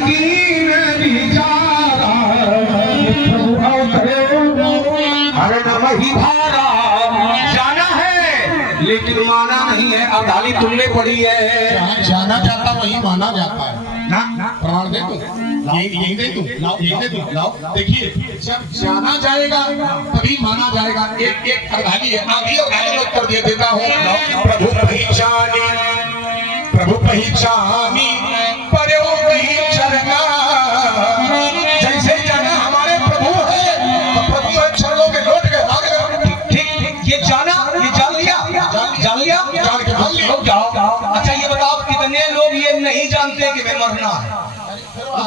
कीन विचारा प्रभु अवतरे हरण वही धारा। जाना है लेकिन माना नहीं है। अब डाली तुमने पड़ी है। जाना जाता वही माना जाता है ना प्रमाण दे तू यही दे तू लाओ यही दे तू लाओ। देखिए जब जाना जाएगा तभी माना जाएगा। एक अर्धांगी है आधी अर्धांगी में उत्तर दे देता हूँ। प्रभु पहचानी प्रभु पहचानी पर चरना। जैसे जाना हमारे प्रभु है तो प्रभु को चरणों के लौट के भाग गए। ठीक ये जाना ये जान लिया जान लिया जान के भाग लिया। जाओ। अच्छा ये बताओ कितने लोग ये नहीं जानते कि मैं मरना है।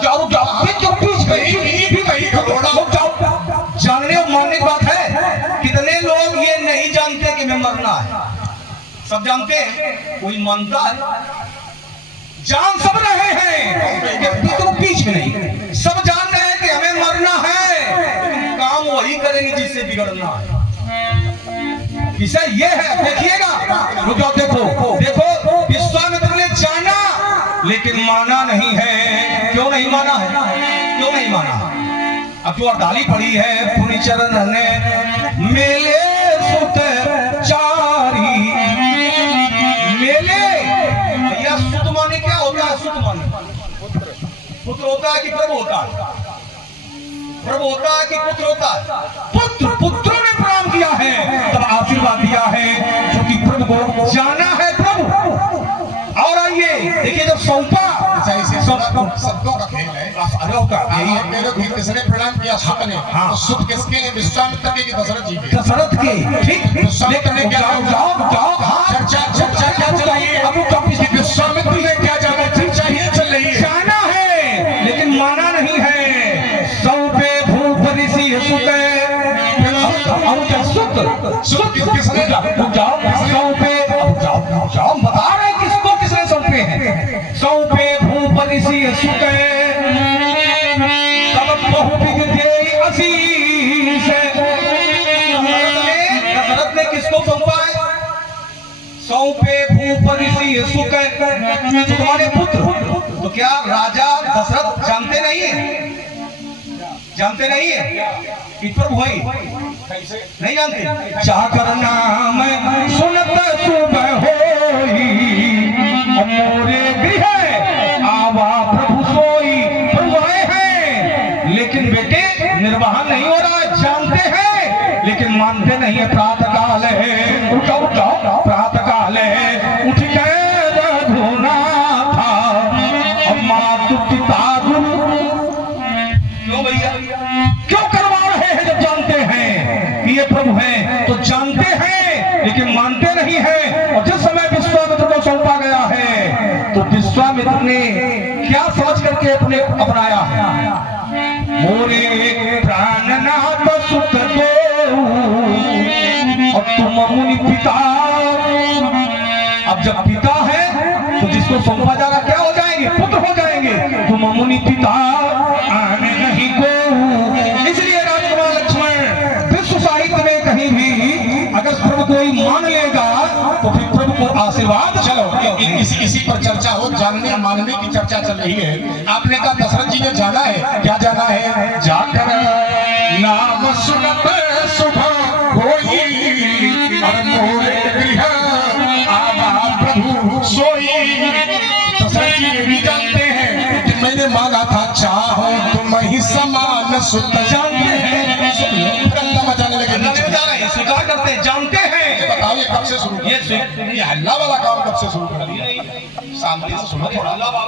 जाओ जाओ फिर क्यों पीछ गई। जानने और मानने की बात है। कितने लोग ये नहीं जानते कि मैं मरना है। सब जानते हैं कोई मानता है। जान सब रहे हैं तो बीच में नहीं। सब जान रहे हैं कि हमें मरना है। काम वही करेंगे जिससे बिगड़ना है। विषय ये है देखिएगा। रुको देखो देखो विश्वामित्र ने जाना लेकिन माना नहीं है। क्यों नहीं माना है क्यों नहीं माना। अब जो डाली पड़ी है पुनि चरण ने मेले सुत चारी। मेले भैया सुत माने क्या होता है। सुत माने पुत्र होता है कि प्रभु होता है। प्रभु होता है कि पुत्र होता है। पुत्र ने प्रणाम किया है तब आशीर्वाद दिया है जो कि प्रभु को जाना है प्रभु। और आइए देखिए जब सौंपा शब्दों का खेल है। मेरे को किसने प्रणाम किया सुत ने। तो सुत किसके हैं विश्वामित्र के कि दशरथ जी के। दशरथ के ठीक। विश्वामित्र ने क्या जाओ चर्चा क्या चल रही है। अब विश्वामित्र ने क्या जाना चर्चा ये चल रही है। जाना है लेकिन माना नहीं है। सौंपे भूप ऋषि सुत सुत किसने सौंपे जाओ बता रहे किसको किसने सौंपे हैं। सौंपे भूप ऋषि सुत तब बहु दे आशीष। दशरथ ने किसको सौंपा है। सौंपे भूप ऋषि सुत तुम्हारे पुत्र। तो क्या राजा दशरथ जानते नहीं है जानते नहीं है कि प्रभु है नहीं जानते। चाकर नाम सुनत सुबह होई मोरे गृह आवा प्रभु सोई। प्रभु आए हैं लेकिन बेटे निर्वाह नहीं हो रहा। जानते हैं लेकिन मानते नहीं है। प्रातः काल है उठाओ प्रातः काल है उठ गए रघुना था अम्मा तू पिता गुरु। क्यों भैया क्यों करवा रहे हैं जब जानते हैं कि ये प्रभु हैं। तो जानते हैं लेकिन मानते नहीं है। और जिस समय विश्वामित्र को सौंपा गया है तो विश्वामित्र ने क्या समझ करके अपने अपनाया है। मोरे प्राणनाथ सुत देव और तुम मुनि पिता। अब जब पिता है तो जिसको सौंपा जाएगा क्या हो जाएंगे पुत्र हो जाएंगे। तुम मुनि पिता आने नहीं को। इसलिए राजकुमार लक्ष्मण विश्व साहित्य में कहीं भी अगर प्रभु कोई मान लेगा तो फिर प्रभु को आशीर्वाद। चलो इसी पर चर्चा हो। जानने मानने की चर्चा चल रही है। आपने कहा दशरथ जी ने जाना है। क्या जाना है। जाकर नाम सुनत सुबह होई और मोरे गृह आवा प्रभु सोई। दशरथ जी ये भी जानते हैं कि मैंने मांगा था चाहो तुम ही समान सुत। जानते हैं मचाने लगे स्वीकार करते हैं जानते हैं। बताओ ये कब से शुरू ये हल्ला वाला काम कब से शुरू कर दिया। शांति से सुनो।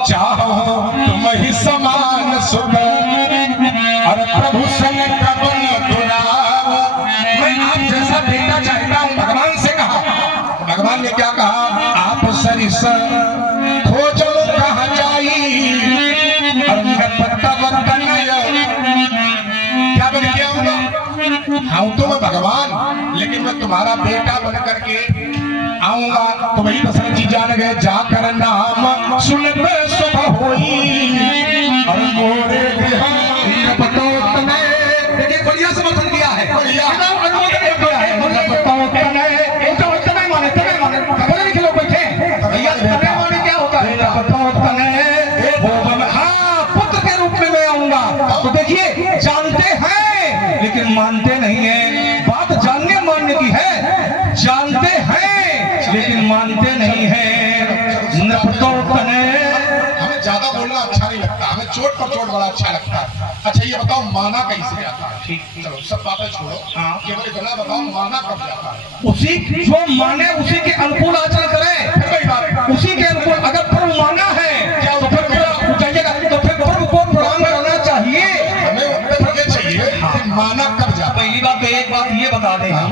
चाहो तुम ही समान सुत और प्रभु संग कबन दुराव। मैं आप जैसा बेटा चाहता हूँ। भगवान से कहा। भगवान ने क्या कहा। आप सरिस खोजो कहाँ जाई और मैं पत्ता बन क्या बन के आऊंगा। हाँ तो मैं भगवान लेकिन मैं तुम्हारा बेटा बन करके आऊंगा। तो वही दशरथ जी जान गए। जाकर नाम सुन सुबह होई और मोरे देखिए बढ़िया समर्थन दिया है। पुत्र मानते नहीं है। बात जानने मानने की है, जानते हैं लेकिन मानते नहीं है। नफरतों तने हमें ज्यादा बोलना अच्छा नहीं लगता, हमें चोट पर चोट बड़ा अच्छा लगता है। अच्छा ये बताओ माना कैसे जाता है? ठीक, चलो सब बातें छोड़ो, हाँ। केवल इतना बताओ माना कब जाता है? उसी जो माने उसी के अनुकूल आचरण करे, सही बात है। उसी के अनुकूल। अगर प्रभु माना है तो फिर जाइएगा, तो फिर प्रभु को प्रणाम करना चाहिए। हमें उत्तर ये चाहिए कि माना कब जाता है? पहली बात तो एक बात ये बता दें हम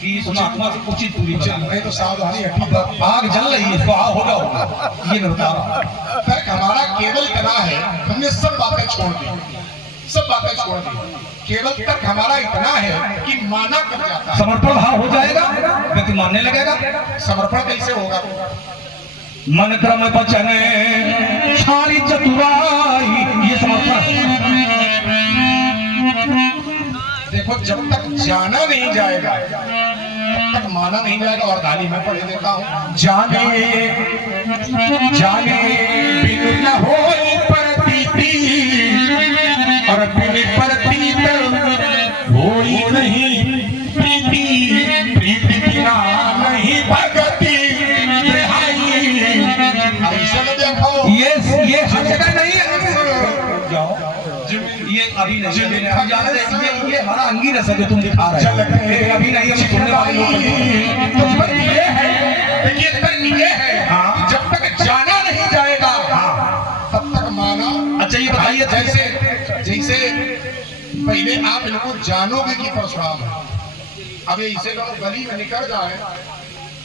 कि इस महात्मा से उचित दूरी बना। मैं तो सावधानी हटी, आग जल रही है, स्वाहा हो जाओ, ये मैं बता रहा हूं। तर्क हमारा केवल इतना है, हमने सब बातें छोड़ दी, सब बातें छोड़ दी। केवल तर्क हमारा इतना है कि माना कब जाता है? समर्पण भाव हो जाएगा, व्यक्ति मानने लगेगा। समर्पण कैसे होगा? मन क्रम वचन छारी चतुराई, ये समर्पण। देखो जब तक जाना नहीं जाएगा तब तक माना नहीं जाएगा। और गाली में पढ़े देता हूँ, जाने जाने बिनु न होई प्रतीति, और बिनु प्रतीत होई नहीं प्रीति, प्रीति बिना नहीं भगति रिहाई। ऐसे में देखो ये हर जगह नहीं है। जाओ, ये अभी नहीं, हम जानते हैं ये हमारा अंगी रस है जो तुम दिखा रहे हो, ये अभी नहीं, हम सुनने वाले लोग हैं। तो पर ये है, देखिए तर्क ये है, हाँ। जब तक जाना नहीं जाएगा तब तक माना। अच्छा ये बताइए, जैसे जैसे पहले आप इनको जानोगे कि परशुराम है। अब ये इसे लोग गली में निकल जाए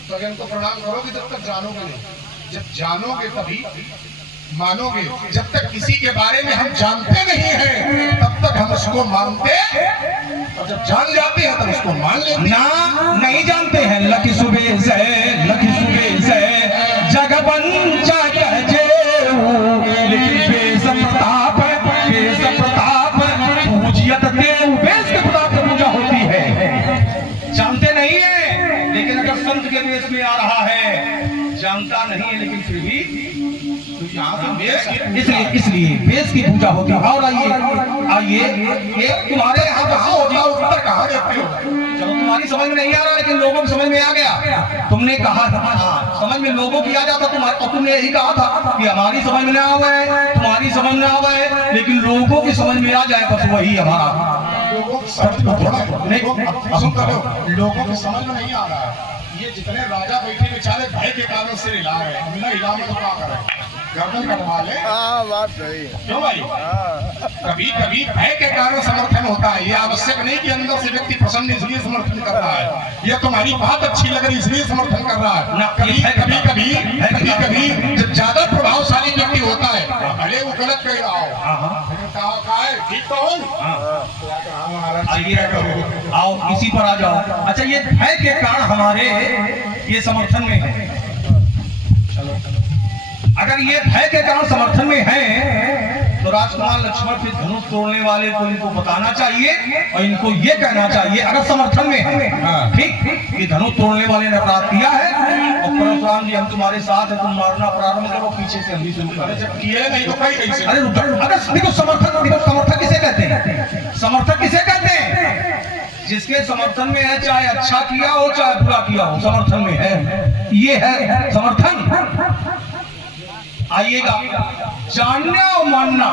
तो अगर इनको प्रणाम करोगे जब तक जानोगे नहीं, जब जानोगे तभी मानोगे। जब तक किसी के बारे में हम जानते नहीं हैं तब तक हम उसको मानते, और जब जान जाते हैं तब उसको मान लेते ना नहीं जानते हैं। लकी सुबह से जगबंचा कहजे, लेकिन बेस प्रताप पूजियत देव, बेस के प्रताप से पूजा होती है। जानते नहीं है, लेकिन अगर संत के बेस में आ रहा है, जानता नहीं है लेकिन फिर भी इसलिए बेस की पूजा होती है। और आइए एक तुम्हारे यहाँ कहाँ होता, उत्तर कहाँ देते हो? चलो तुम्हारी समझ में नहीं आ रहा, लेकिन लोगों की समझ में आ गया। तुमने कहा था समझ में लोगों की आ जाता तुम्हारे, और तुमने यही कहा था कि हमारी समझ में ना आवे है, तुम्हारी समझ में आवे है, लेकिन लोगों की समझ में आ जाए बस वही हमारा। लोगों की समझ में नहीं आ रहा है। ये जितने राजा बैठे बेचारे भय के कारण सिर हिला रहे हैं, बिना हिलाने तो क्या करें, गर्दन कटवा ले। बात सही है। क्यों भाई? कभी कभी भय के कारण समर्थन होता है। ये आवश्यक नहीं कि अंदर से व्यक्ति प्रसन्न इसलिए समर्थन कर रहा है, ये तुम्हारी बात अच्छी लग रही इसलिए समर्थन कर रहा है। कभी कभी जब ज्यादा प्रभावशाली व्यक्ति होता है, भले वो गलत कह रहा हो, ठीक तो आओ इसी पर आ जाओ। अच्छा ये भय के कारण हमारे ये समर्थन में है। अगर ये भय के कारण समर्थन में है तो राजकुमार लक्ष्मण फिर धनुष तोड़ने वाले को इनको बताना चाहिए और इनको ये कहना चाहिए, अगर समर्थन में है ठीक कि धनुष तोड़ने वाले ने अपराध किया है और परशुराम जी हम तुम्हारे साथ है, तुम मारना प्रारंभ करो, पीछे से हम भी शुरू करें। जब किए नहीं तो कहीं कैसे? अरे अगर देखो समर्थक किसे कहते हैं? समर्थक किसे कहते हैं? जिसके समर्थन में है, चाहे अच्छा किया हो चाहे बुरा किया हो, समर्थन में है, ये है समर्थन। आइएगा जानना और मानना,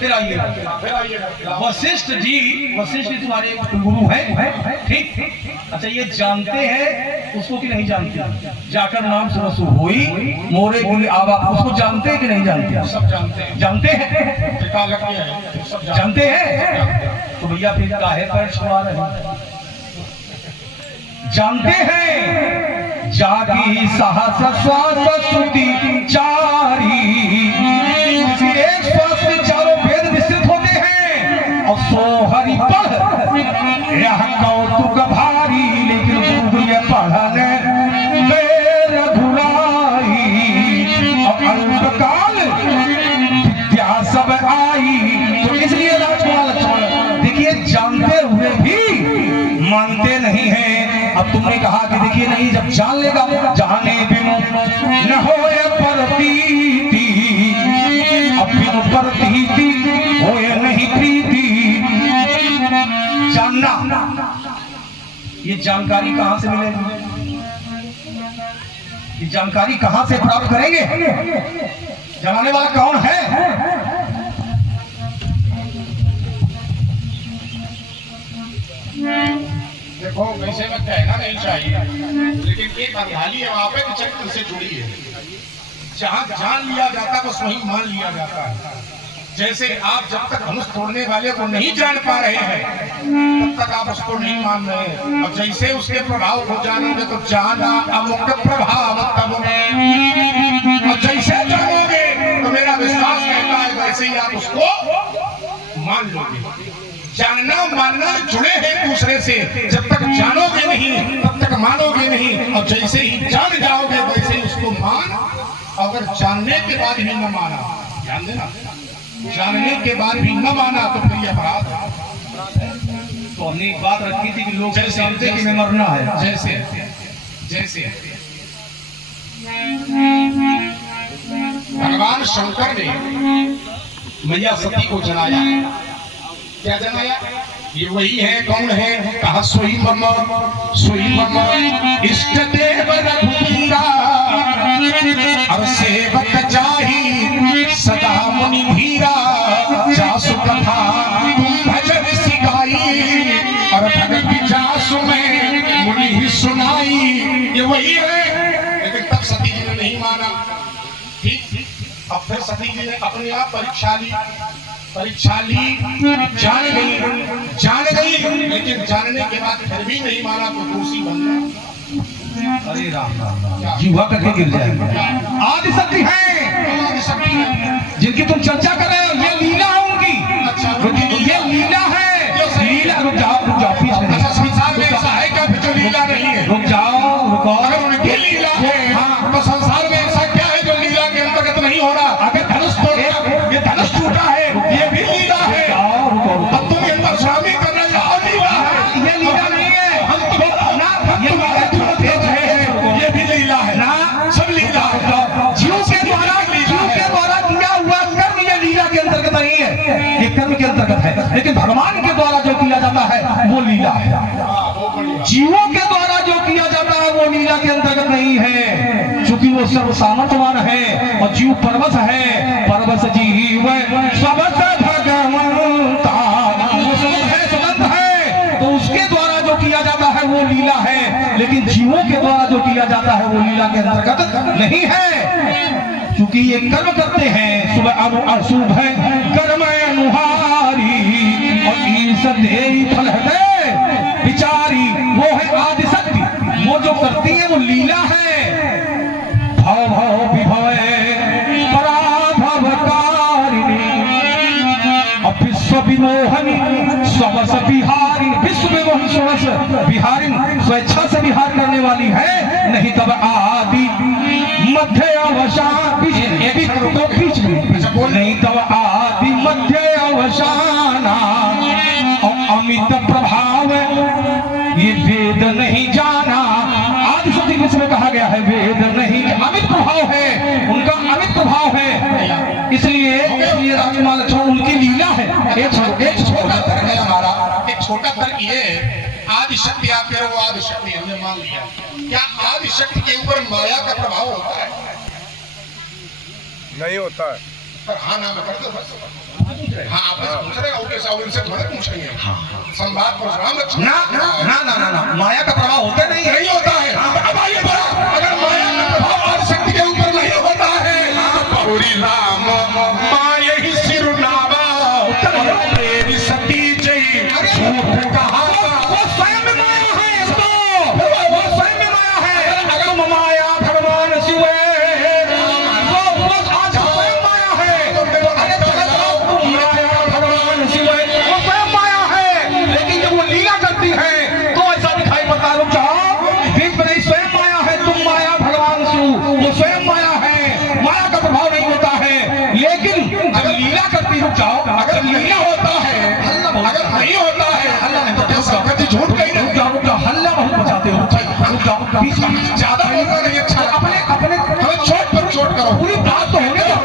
फिर आइएगा वशिष्ठ जी तुम्हारे गुरु हैं ठीक। अच्छा ये जानते हैं उसको कि नहीं जानते? जाकर नाम सुरसु होई मोरे की आवा, उसको जानते हैं कि नहीं जानते? सब जानते हैं। जानते हैं, सब जानते हैं। तो भैया फिर काहे पैर छुआ रहे? जानते हैं जागी साहस श्वास सुति चारी, एक श्वास में चारों वेद विस्तृत होते हैं और सोहरि पढ़ यह कौतुक भारी, लेकिन गुरु पढ़ने रघुराई और अल्पकाल विद्या सब आई। तो इसलिए राजकुमार लक्ष्मण देखिए जानते हुए भी मानते नहीं है। अब तुमने कहा कि देखिए नहीं, जब जान लेगा जाने बिनु न होए परतीति, अब बिनु परतीति होए नहीं प्रीति। ये जानकारी कहां से मिलेगी? ये जानकारी कहां से प्राप्त करेंगे? जनाने वाला कौन है? देखो वैसे में कहना नहीं चाहिए, लेकिन एक अंधाली है वहां पे चक्र से जुड़ी है। जहां जान लिया जाता है बस वहीं मान लिया जाता है। जैसे आप जब तक धनुष तोड़ने वाले को नहीं जान पा रहे हैं तब तक आप उसको नहीं मान रहे हैं, और जैसे उसके प्रभाव को जानोगे तो जाना अमुक प्रभाव तब में, और जैसे जानोगे तो मेरा विश्वास कहता है वैसे ही आप उसको मान लोगे। जानना मानना जुड़े हैं दूसरे से, जब तक जानोगे नहीं तब तक मानोगे नहीं, और जैसे ही जान जाओगे वैसे ही उसको मान। अगर जानने के बाद भी न माना, ध्यान देना, जानने के बाद भी न माना तो फिर ये अपराध है। तो हमने एक बात रखी थी कि लोग जैसे जानते कि हमें मरना है। जैसे जैसे भगवान शंकर ने मैया सती को जलाया। क्या जलाया? ये वही है, कौन है? कहा सोई मम इष्ट देव रघुवीरा, और सेवक जाहि सदा मुनि धीरा, जासु कथा भजन सिखाई, और भगत जासु में मुनि ही सुनाई। ये वही है, लेकिन तब सती जी ने नहीं माना। ठीक, अब फिर सती जी ने अपने आप परीक्षा ली, जान गई, लेकिन जानने के बाद फिर भी नहीं माना तो दोषी बन गया। अरे राम राम राम, जीवा करके गिर जाएगा। आदिशक्ति है, आदिशक्ति है जिनकी तुम चर्चा कर रहे हो, ये लीला है उनकी। अच्छा, ये लीला है, लीला। रुक जाओ पीछे। अच्छा, संसार में ऐसा है क्या जो लीला नहीं है? रुक जाओ, रुको। अगर उनकी लीला है, हाँ, तो संसार में ऐसा क्या है जो लीला के अंतर्गत नहीं हो रहा? अगर धनुष तोड़ा, ये धनुष टूटा है, ये भी लीला है। अब तुम ये परशुरामी कर रहे हो, और लीला है। ये लीला नहीं है, हम तुम्हारा ना, ये भी लीला है ना, सब लीला है। जीव के द्वारा किया हुआ कर्म ये लीला के अंतर्गत नहीं है, ये कर्म के अंतर्गत है। लेकिन भगवान के द्वारा जो किया जाता है वो लीला है। जीवों के द्वारा जो किया जाता है वो लीला के अंतर्गत नहीं है, क्योंकि वो सर्व सामर्थ्यवान है और जीव परवश है। परवश जीव सबस भगवंता, वो स्वतंत्र है, तो उसके द्वारा जो किया जाता है वो लीला है। लेकिन जीवों के द्वारा जो किया जाता है वो लीला के अंतर्गत नहीं है, क्योंकि ये कर्म करते हैं सुबह अशुभ है कर्म अनुहारी, और ईश देहि फल दे बिचारी। वो है आदिशक्ति, वो जो करती है वो लीला है। भव भव विभव पराभवकारिणी, और विश्व विमोहनी स्वस बिहारी। विश्व विमोहन स्वस बिहारी, स्वेच्छा से विहार करने वाली है, नहीं तब आदि मध्य अवसान। बीच में नहीं तब आदि मध्य अवसाना, और अमित प्रभाव ये वेद नहीं जाना। आदिशक्ति में कहा गया है वेद नहीं, अमित प्रभाव है उनका, अमित प्रभाव है। इसलिए राजकुमार लक्ष्मण उनकी लीला है। एक छोटा तर्क है हमारा, एक छोटा तर्क ये है, आदिशक्ति आप कह रहे हो, आदिशक्ति हमने मान लिया। क्या आदिशक्ति के ऊपर माया का प्रभाव होता है? नहीं होता है। हाँ ना, मैं करते हाँ, आप पूछ रहे हो, उनसे थोड़े पूछेंगे। संवाद परशुराम लक्ष्मण ना, माया का प्रभाव होता नहीं होता है। अब आइए बड़ा, अगर माया का प्रभाव आदिशक्ति के ऊपर नहीं होता है तो गौरी राम माया ही सिरुनावा, तेरी सती जय झूठ कहा। वो स्वयं माया है, वो स्वयं माया है। अगर माया भगवान शिव अगर नहीं होता है, अगर नहीं होता है, तो क्या संगत झूठ कही नहीं? हल्ला बहुत बचाते हो, ज्यादा बोलना नहीं अच्छा। अपने हमें चोट पर चोट करो, पूरी बात तो होने दो।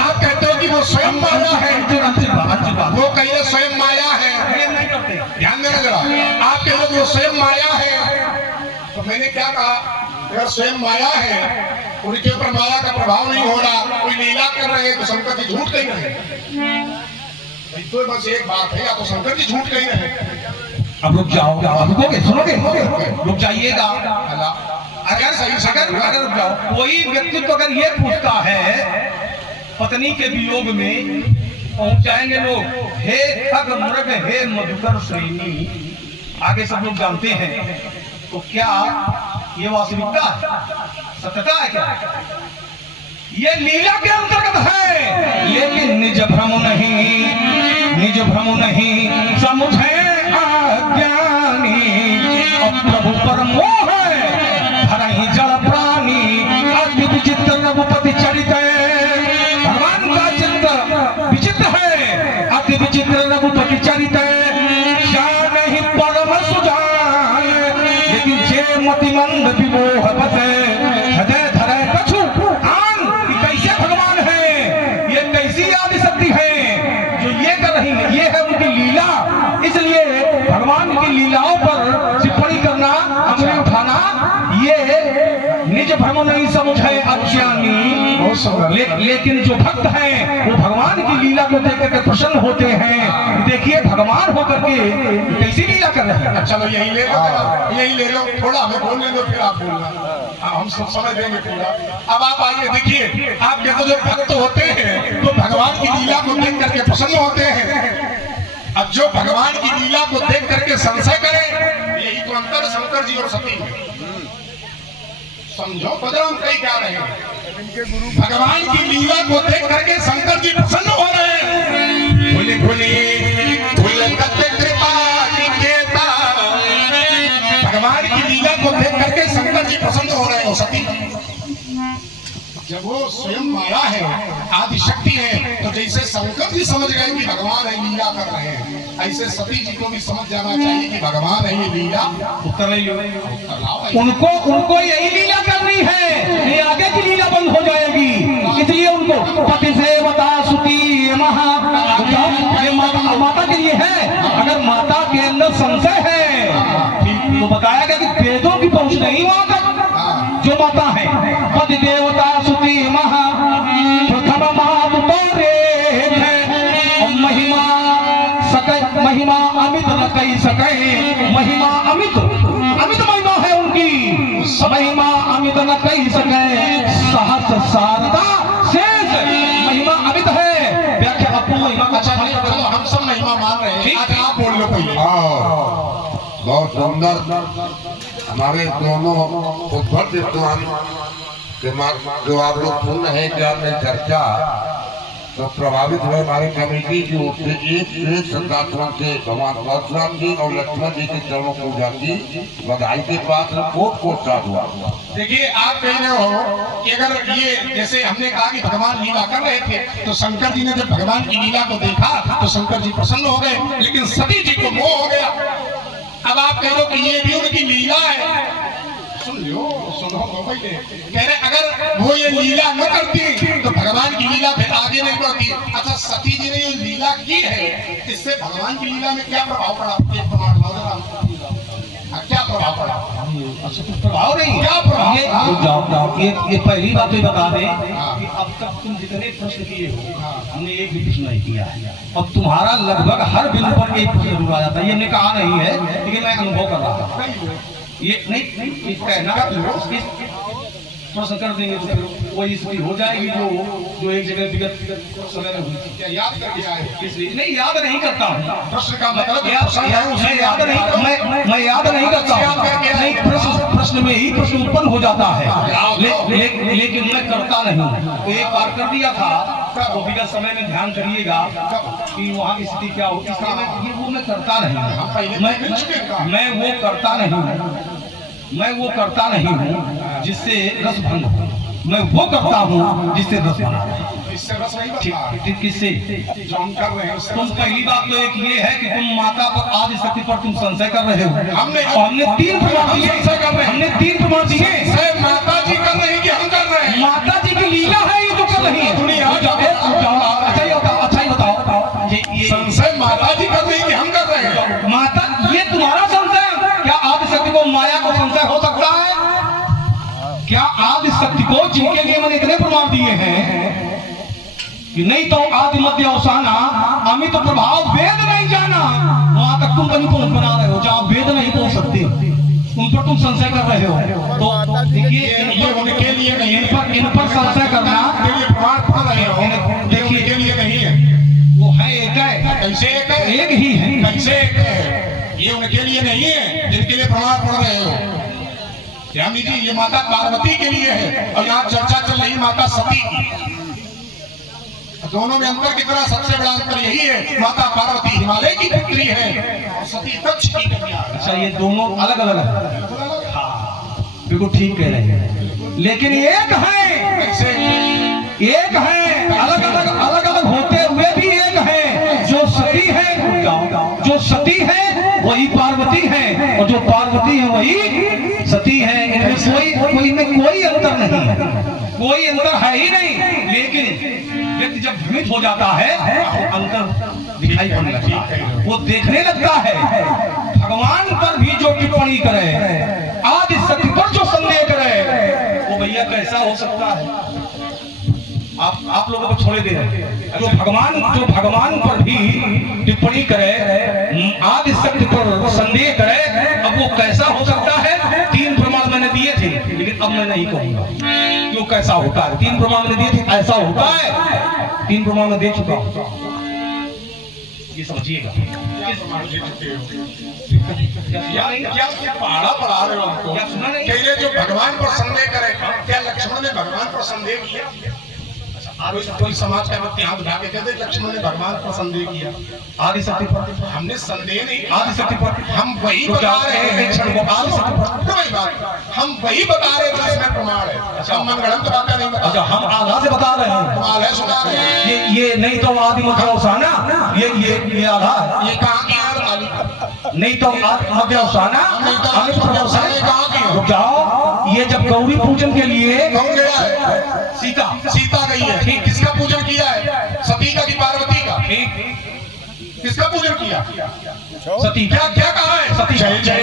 आप कहते हो कि वो स्वयं माया है, वो कहिए स्वयं माया है। ध्यान देना जरा, आप कह रहे हो वो स्वयं माया है, तो मैंने क्या कहा, अगर स्वयं माया है, उनके ऊपर माया का प्रभाव नहीं हो रहा, कोई लीला कर रहे हैं तो शंकर जी झूठ कही रहे। तो बस एक बात है, या तो शंकर जी झूठ कही रहे। अब रुक जाओ, अब रुकोगे, सुनोगे, रुक जाइएगा। अगर रुक जाओ, कोई व्यक्ति तो अगर ये पूछता है पत्नी के वियोग में पहुंच जाएंगे लोग, हे खग मृग हे मधुकर श्रेणी, आगे सब लोग जानते हैं, तो क्या ये वास्तविकता है, सत्यता है क्या? ये लीला के अंतर्गत है, लेकिन निज भ्रम नहीं समुझे अज्ञानी, अब प्रभु पर मोह है धरहि जड़ प्राणी, अति विचित्र रघुपति चरित, भगवान का चित्र विचित्र है, अति विचित्र रघुपति चरित, जान ही परम सुजान, लेकिन जे मति मंद विमोह बसे, हृदय धरे कछु आन। कैसे भगवान है, ये कैसी आदि शक्ति है जो ये कर रही है, ये है उनकी लीला। इसलिए भगवान की लीलाओं पर टिप्पणी करना, अंगुली उठाना, ये निज भ्रम नहीं समझे अज्ञानी। लेकिन जो भक्त हैं वो भगवान की लीला को देख करके प्रसन्न होते हैं। देखिए भगवान होकर के कैसी लीला कर रहे हैं। चलो यही ले लो, यही ले लो, थोड़ा हमें बोलने दो, फिर आप बोलना, हम सब समझ लेंगे पूरा। अब आप आइए, देखिए आप कहते जो भक्त होते हैं तो भगवान की लीला को देख करके प्रसन्न होते हैं। अब जो भगवान की लीला को देख करके संशय करे, यही तो अंतर शंकर जी और सती में। समझो बदराम कई क्या रहे हैं, भगवान की लीला को देख करके शंकर जी प्रसन्न हो रहे हैं। भोले भगवान की लीला को देख करके शंकर जी प्रसन्न हो रहे हो। सती जब वो स्वयं माया है, आदि शक्ति है, तो जैसे शंकर जी समझ गए कि भगवान है लीला कर रहे हैं, ऐसे सती जी को भी समझ जाना चाहिए कि भगवान है ये लीला। उत्तर नहीं, उनको यही लीला करनी है, ये आगे की लीला बंद हो जाएगी। इसलिए उनको पति सेवता सुती महा, ये माता के लिए है। अगर माता के अंदर संशय है तो बताया गया कि वेदों की पहुंच नहीं वहां तक। जो माता है पति देवता सुती महा, प्रथम मात महिमा अमित न कही सके, महिमा अमित महिमा है उनकी, महिमा अमित न कही सके, सहस्र शारदा शेष महिमा अमित है। व्याख्या आपको महिमा का अच्छा नहीं, चलो हम सब महिमा मान रहे हैं, आज आप बोल लो पहले। बहुत सुंदर हमारे दोनों उद्भट विद्वान जो आप लोग सुन रहे हैं, क्या आपने चर्चा तो प्रभावित हुए हमारे कमेटी की ओर से एक संतात्मा से भगवान परशुराम जी और लक्ष्मण जी के चरणों पूजा की बधाई के पास कोट साथ हुआ। देखिए आप कह रहे हो कि अगर ये जैसे हमने कहा कि भगवान लीला कर रहे थे, तो शंकर जी ने जब भगवान की लीला को देखा तो शंकर जी प्रसन्न हो गए, लेकिन सती जी को मोह हो गया। अब आप कह रहे हो कि ये भी उनकी लीला है। सुनो पहले कह रहे अगर वो ये लीला न करती तो भगवान की लीला फिर आगे नहीं बढ़ती। अच्छा सती जी ने ये लीला की है, इससे भगवान की लीला में क्या प्रभाव पड़ा? क्या प्रभाव पड़ा? अच्छा कुछ प्रभाव नहीं, क्या प्रभाव? ये पहली बात तो बता दें कि अब तक तुम जितने प्रश्न किए हो हमने एक भी प्रश्न नहीं किया है। अब तुम्हारा लगभग हर बिंदु पर एक प्रश्न जरूर आ जाता है। ये मैंने कहा नहीं है, लेकिन मैं अनुभव कर रहा था। ये नहीं कहना प्रश्न कर देंगे तो फिर वही स्थिति हो जाएगी जो एक जगह विगत समय में हुई थी। क्या याद करके आए? इसलिए नहीं, याद नहीं करता हूँ। प्रश्न का मतलब मैं याद नहीं करता हूँ। नहीं, प्रश्न में ही प्रश्न उत्पन्न हो जाता है, लेकिन मैं करता नहीं। तो एक बार कर दिया था, तो विगत समय में ध्यान करिएगा कि वहाँ की स्थिति क्या होती है। वो मैं करता नहीं, मैं वो करता नहीं हूँ जिससे रस भंग हो, मैं वो करता हूँ जिससे रस भंग। इससे रस नहीं बनता। किससे जो हम कर रहे हैं तुम पहली बात तो एक ये है कि तुम माता पर आदि शक्ति पर तुम संशय कर रहे हो। हमने 3 प्रमाण दिए, हमने 3 प्रमाण दिए। माता जी कर रहे हैं कि हम कर रहे हैं? माता जी की लीला है ये जो कर रही है। अच्छा ही बताओ, ये संशय माता जी कर रही है कि हम कर रहे हैं? माता, ये तुम्हारा संशय, क्या आदि शक्ति को माया को संशय हो सकता है? जिनके लिए मैंने इतने प्रमाण दिए हैं कि नहीं तो आदि मध्य अवसाना अमित प्रभाव वेद नहीं जाना, वहां तक तुम कहीं पहुंच बना रहे हो जहां वेद नहीं पहुंच सकते, उन पर तुम संशय कर रहे हो। तो देखिए ये उनके लिए नहीं है, इन पर संशय करना के लिए प्रमाण पढ़ रहे हो, देखिए के लिए नहीं है। वो है एक है, कैसे एक है? एक ही है। कैसे एक है? ये उनके लिए नहीं है जिनके लिए प्रमाण पढ़ रहे हो। स्वामी जी ये माता पार्वती के लिए है और यहाँ चर्चा चल रही माता सती की। दोनों में अंतर कितना, सबसे बड़ा अंतर यही है, माता पार्वती हिमालय की पुत्री है और सती दक्ष की कन्या। अच्छा ये दोनों अलग अलग है, हाँ बिल्कुल ठीक कह रहे हैं, लेकिन एक है, कैसे? एक है, अलग अलग होते हुए भी एक है। जो सती है, जो सती है वही पार्वती है और जो पार्वती है वही सती है। इनमें कोई अंतर नहीं है, कोई अंतर है ही नहीं। लेकिन व्यक्ति जब भ्रमित हो जाता है तो अंतर दिखाई पड़ने लगता है, वो देखने लगता है। भगवान पर भी जो टिप्पणी करे, आदि शक्ति पर जो संदेह करे, वो भैया कैसा हो सकता है? आप लोगों को छोड़े दे रहे हैं। जो भगवान पर भी टिप्पणी करे, आदि शक्ति पर संदेह करे, अब वो कैसा हो सकता है? 3 प्रमाण मैंने दिए थे, लेकिन अब मैं नहीं कहूंगा क्यों कैसा होता है। 3 प्रमाण मैंने दिए थे, ऐसा होता है। 3 प्रमाण मैं दे चुका हूं, ये समझिएगा। क्या पहाड़ा पढ़ा रहे हो हमको? पहले जो भगवान पर संदेह करे, क्या लक्ष्मण ने भगवान पर संदेह किया? कोई समाज का व्यक्ति हाथ उठा के कहते लक्ष्मण ने भगवान पर संदेह किया। आदि शक्ति पर हमने संदेह नहीं, आदि शक्ति पर हम वही बता रहे हैं, हम वही बता रहे हैं जो इसमें प्रमाण है। हम मनगढ़ंत बातें नहीं बता। अच्छा हम आधा से बता रहे हैं, कमाल है, सुना रहे हैं। ये नहीं तो आदि मध्य अवसाना, ये आधा, ये कहाँ की आड़ वाली? नहीं तो आदि मध्य अवसाना, नहीं तो आदि मध्य अवसाना, ये कहाँ की है? रुक जाओ, ये जब गौरी पूजन के लिए कौन गया है? सीता गई है। ठीक, किसका पूजन किया है? सती का कि पार्वती का? ठीक, किसका पूजन किया? सती। क्या क्या कहा है? सती। जय जय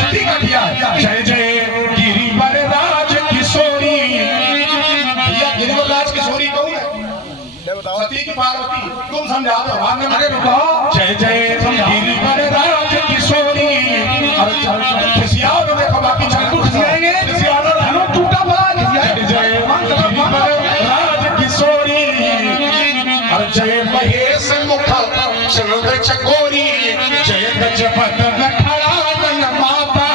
सती का किया है। जय जय गिरिवर राज किशोरी। भैया गिरिवर राज किशोरी कौन है? सती की पार्वती। तुम समझा दो। अरे रुको, जय जय गिरिवर राज किशोरी। अरे खिसियाओ तो देखो, बाकी चल खिसियाएंगे, टूटा पड़ा जय महेश मुख चंद्र चकोरी, जय गजपत खड़ा माता।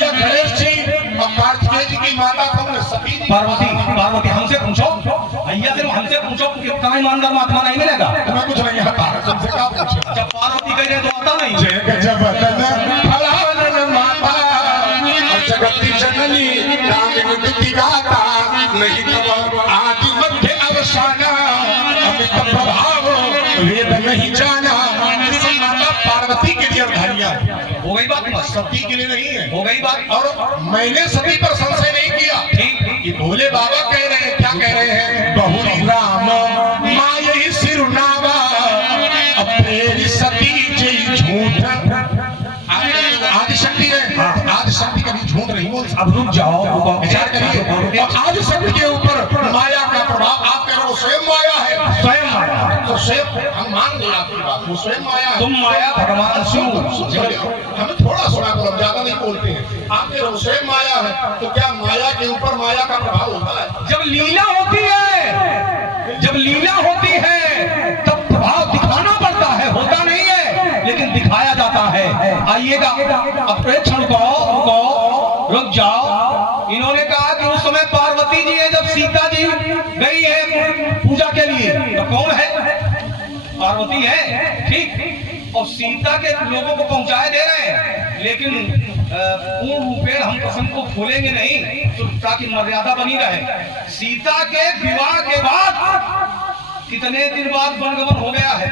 गणेश जी और कार्तिकेय जी की माता कौन है? सती। पार्वती। हमसे पूछो भैया, सिर्फ हमसे पूछो, कितना ईमानदार महात्मा नहीं मिलेगा। तुम्हें कुछ नहीं आता, तुमसे क्या पूछो? जब पार्वती कह रहे तो आता नहीं। जय गजपत खड़ा माता, जगती जननी राम दुति गाता, नहीं तब आदि मध्य अवसाना, अमित प्रभाव वेद नहीं जाना। माता पार्वती के लिए धारियां हो गई बात, सती के लिए नहीं है। हो गई बात। और मैंने सती पर संशय नहीं किया। ठीक, ये भोले बाबा कह रहे हैं, क्या कह रहे हैं? बहुरी राम मायही सिरुनावा, अप्रेरी सती जय झूठ। आदि शक्ति है, आदि शक्ति कभी झूठ नहीं बोलती। अब रुक जाओ, विचार करिए। और आदि शक्ति के ऊपर माया का प्रभाव, आप कह रहे हो स्वयं माया है। स्वयं माया, तो स्वयं हम मान लें आपकी बात, वो स्वयं माया है। तुम माया भगवान शिव। हमें थोड़ा सुना करो, हम ज्यादा नहीं बोलते हैं। आप कह रहे हो स्वयं माया है, तो क्या माया के ऊपर माया का प्रभाव होता है? जब लीला होती है, जब लीला होती है तब प्रभाव दिखाना पड़ता है, होता नहीं है, लेकिन दिखाया जाता है। आइएगा, अब प्रेक्षण को रुक जाओ। इन्होंने कहा कि उस समय पार्वती जी है, जब सीता जी गई है पूजा के लिए, तो कौन है? पार्वती है, ठीक। और सीता के लोगों को पहुंचाए दे रहे हैं, लेकिन पूर्ण रूपेण हम प्रसंग को खोलेंगे नहीं, तो ताकि मर्यादा बनी रहे। सीता के विवाह के बाद कितने दिन बाद वनगमन हो गया है?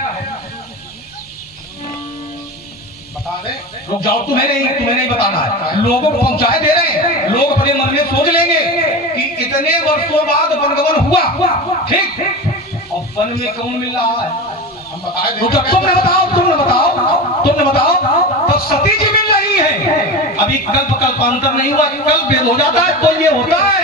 बता दें? रुक जाओ, तुम्हें नहीं बताना है, लोगों को पहुंचाए दे रहे हैं। लोग अपने मन में सोच लेंगे कि इतने वर्षों बाद वनगमन हुआ, ठीक। और वन में कौन मिल रहा है? हम बताए दें। तुमने बताओ। तब सती जी मिल रही है। अभी कल्पांतर नहीं हुआ, कल्प भेद हो जाता है तो ये होता है।